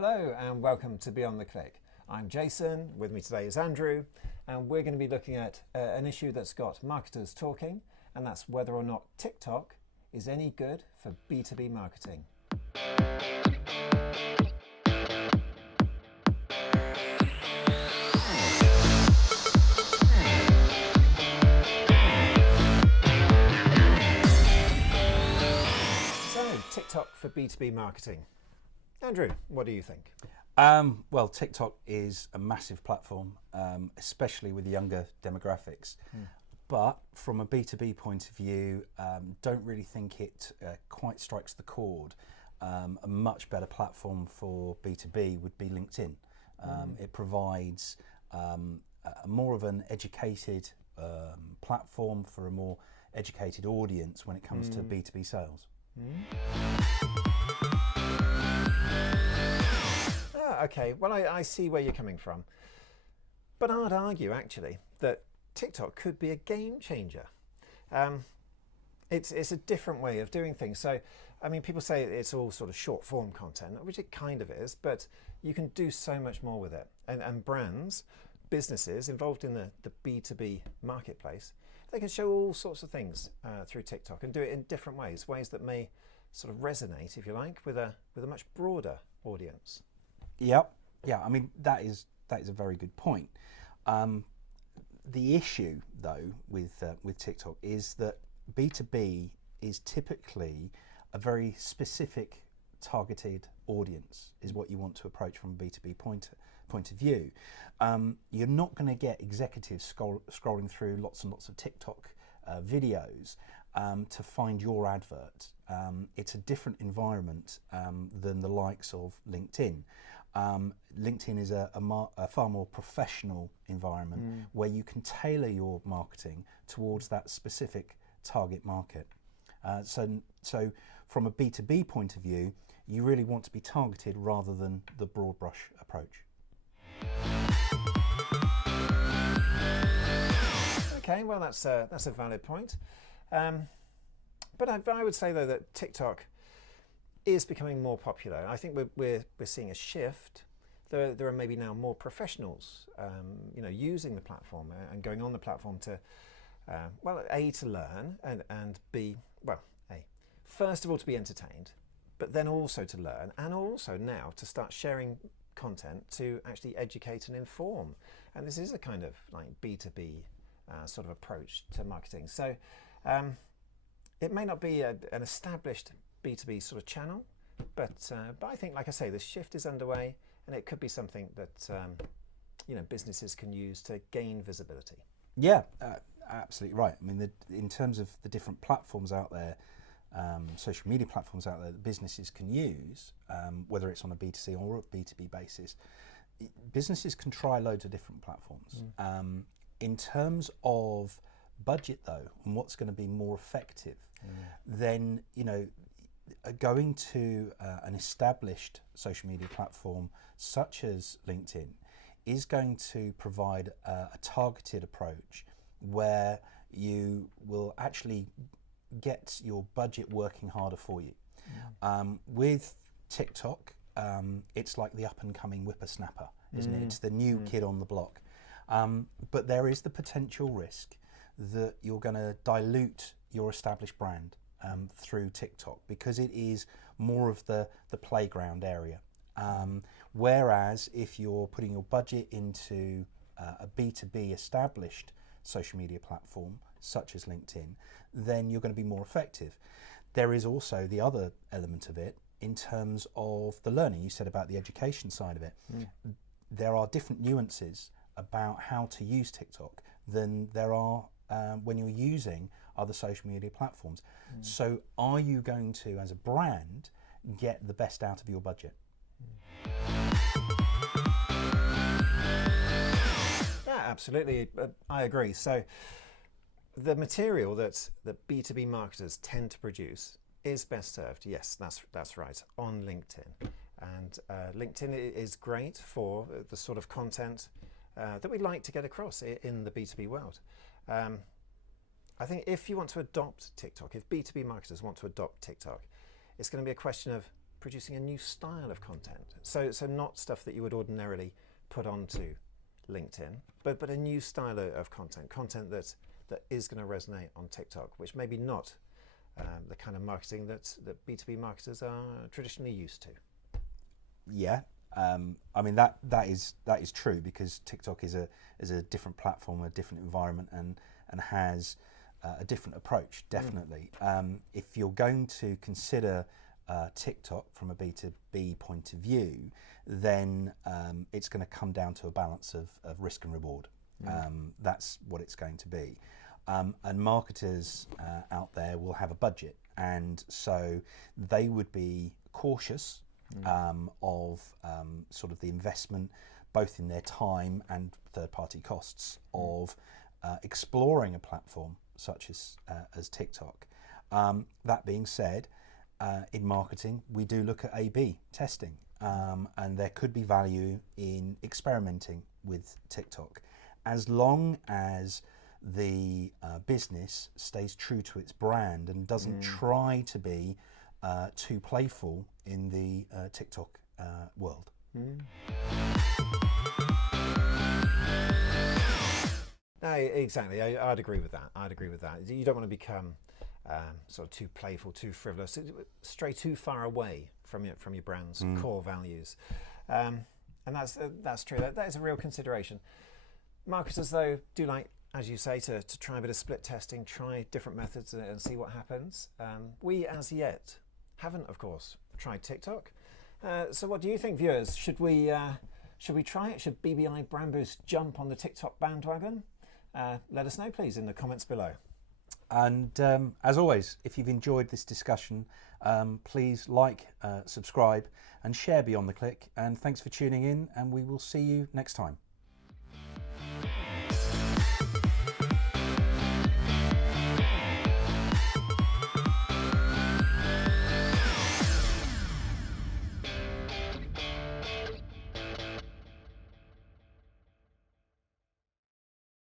Hello and welcome to Beyond the Click. I'm Jason, with me today is Andrew, and we're going to be looking at an issue that's got marketers talking, and that's whether or not TikTok is any good for B2B marketing. So, TikTok for B2B marketing. Andrew, what do you think? Well, TikTok is a massive platform, especially with younger demographics. But from a B2B point of view, don't really think it quite strikes the chord. A much better platform for B2B would be LinkedIn. It provides more of an educated platform for a more educated audience when it comes to B2B sales. Okay, well, I see where you're coming from. But I'd argue, actually, that TikTok could be a game changer. It's a different way of doing things. So, I mean, people say it's all sort of short form content, which it kind of is, but you can do so much more with it. And brands, businesses involved in the B2B marketplace, they can show all sorts of things through TikTok and do it in different ways that may sort of resonate, if you like, with a much broader audience. Yep. Yeah, I mean, that is a very good point. The issue, though, with TikTok is that B2B is typically a very specific targeted audience is what you want to approach from a B2B point of view. You're not going to get executives scrolling through lots and lots of TikTok videos to find your advert. It's a different environment than the likes of LinkedIn. LinkedIn is a far more professional environment where you can tailor your marketing towards that specific target market. So from a B2B point of view, you really want to be targeted rather than the broad brush approach. Okay, well, that's a valid point. But I would say, though, that TikTok is becoming more popular. I think we're seeing a shift. There are maybe now more professionals, using the platform and going on the platform to, A, to learn, and B, first of all, to be entertained, but then also to learn, and also now to start sharing content to actually educate and inform. And this is a kind of like B2B sort of approach to marketing. So it may not be an established B2B sort of channel, but I think, like I say, the shift is underway, and it could be something that businesses can use to gain visibility. Yeah, absolutely right. I mean, in terms of the different platforms out there, social media platforms out there that businesses can use, whether it's on a B2C or a B2B basis, businesses can try loads of different platforms. In terms of budget, though, and what's going to be more effective, then going to an established social media platform such as LinkedIn is going to provide a targeted approach where you will actually get your budget working harder for you. With TikTok, it's like the up and coming whippersnapper, isn't it? It's the new kid on the block. But there is the potential risk that you're going to dilute your established brand through TikTok because it is more of the playground area. Whereas if you're putting your budget into a B2B established social media platform such as LinkedIn, then you're going to be more effective. There is also the other element of it in terms of the learning. You said about the education side of it. There are different nuances about how to use TikTok than there are when you're using other social media platforms. So are you going to, as a brand, get the best out of your budget? Yeah, absolutely. I agree. So the material that B2B marketers tend to produce is best served, yes, that's right, on LinkedIn. And LinkedIn is great for the sort of content that we like to get across in the B2B world. I think if you want to adopt TikTok, if B2B marketers want to adopt TikTok, it's going to be a question of producing a new style of content. So not stuff that you would ordinarily put onto LinkedIn, but a new style of content that is going to resonate on TikTok, which maybe not the kind of marketing that B2B marketers are traditionally used to. Yeah, I mean that is true, because TikTok is a different platform, a different environment, and has a different approach, definitely. If you're going to consider TikTok from a B2B point of view, then it's going to come down to a balance of risk and reward. That's what it's going to be. And marketers out there will have a budget, and so they would be cautious of sort of the investment, both in their time and third-party costs, of exploring a platform such as TikTok. That being said, in marketing, we do look at A/B testing, and there could be value in experimenting with TikTok, as long as the business stays true to its brand and doesn't try to be too playful in the TikTok world. No, exactly. I'd agree with that. You don't want to become sort of too playful, too frivolous, stray too far away from your brand's core values, and that's true. That is a real consideration. Marketers, though, do like, as you say, to try a bit of split testing, try different methods and see what happens. We, as yet, haven't, of course, tried TikTok. So what do you think, viewers? Should we try it? Should BBI Brand Boost jump on the TikTok bandwagon? Let us know, please, in the comments below. And as always, if you've enjoyed this discussion, please like, subscribe and share Beyond the Click. And thanks for tuning in, and we will see you next time.